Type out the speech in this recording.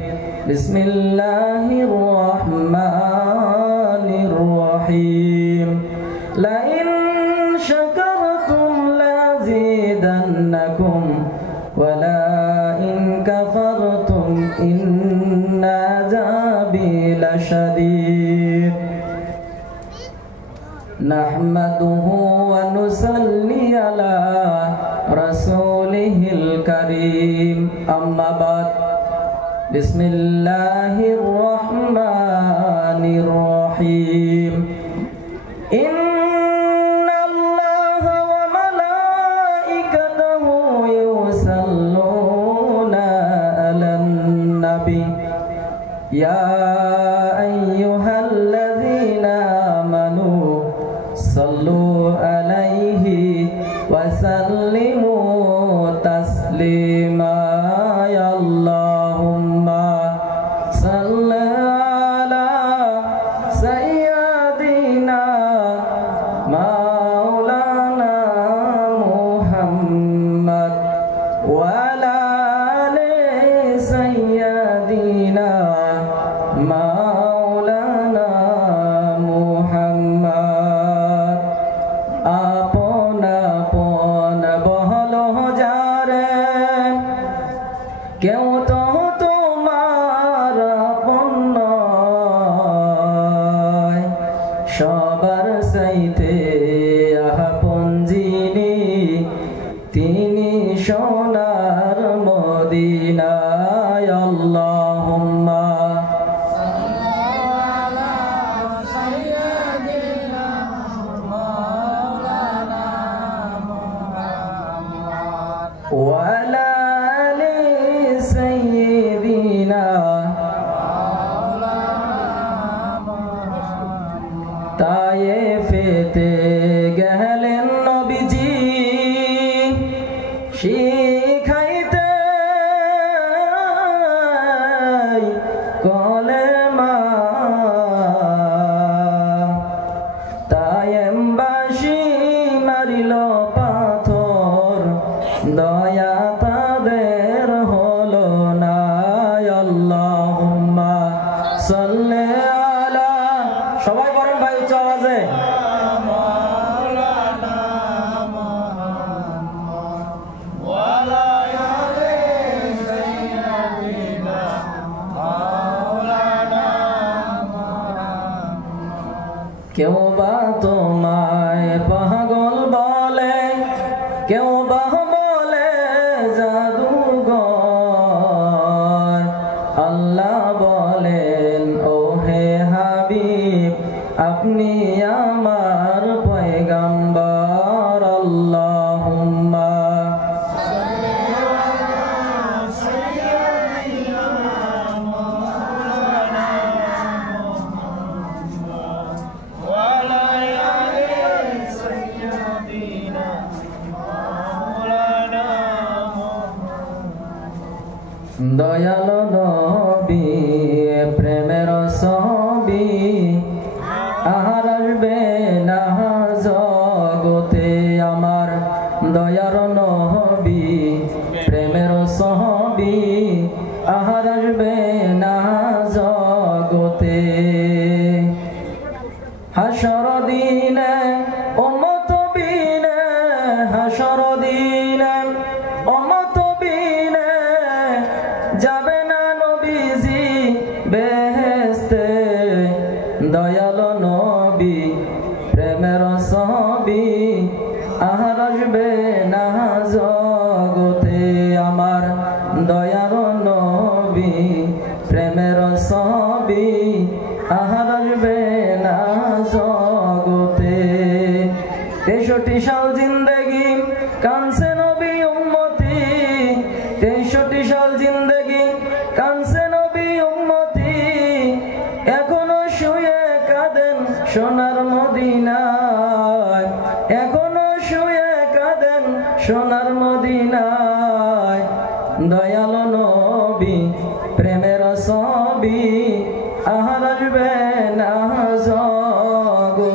بسم الله الرحمن الرحيم لئن شكرتم لأزيدنكم ولئن كفرتم إن عذابي لشديد نحمده ونصلي على رسوله الكريم أما بعد بسم الله الرحمن الرحيم إن الله وملائكته يصلون على النبي يا أيها الذين آمنوا صلوا عليه وسلموا تسليما يا اللهم صل على سيدنا مولانا محمد وعلى آل سيدنا مولانا محمد আপন আপন বহল যারে কেউ তো তোমার আপন নয় সবার চাইতে আপন যিনি তিনি সোনার মদিনায় আল্লাহুম্মা وعلى آل سيدنا তায়েফেতে গেলেন নবীজি শিখাইতে কলেমা তায়েমবাসী মারিল পাথর দয়া তাদের হলো না আল্লাহুম্মা সাল্লি আলা সবাই বলেন ভাই উচ্চ আওয়াজে কেউ বা তোমায় পাগল বলে কেউ বা বলে জাদুঘর আল্লাহ বলেন ও হে হাবিব আপনি আমার পয়গম্বর আল্লাহুম্মা দয়াল নবী প্রেমের ছবি আর আসবে না জগতে আমার দয়ার নবী প্রেমের ছবি আর আসবে না জগতে হাসর দিনে উম্মত বিনে হাসর দিনে উম্মত বিনে যাবে না নবীজি বেহেশতে দয়াল নবী প্রেমের ছবি আর আসবে না জগতে আমার দয়ার নবী প্রেমের ছবি আর আসবে না জগতে 63 সাল জিন্দেগি কানছে নবী উম্মতি 63 সাল জিন্দেগি কানছে নবী উম্মতি এখনো শুয়ে কাঁদেন সোনার মদিনায় এখনো শুয়ে কাঁদেন সোনার মদিনায় দয়াল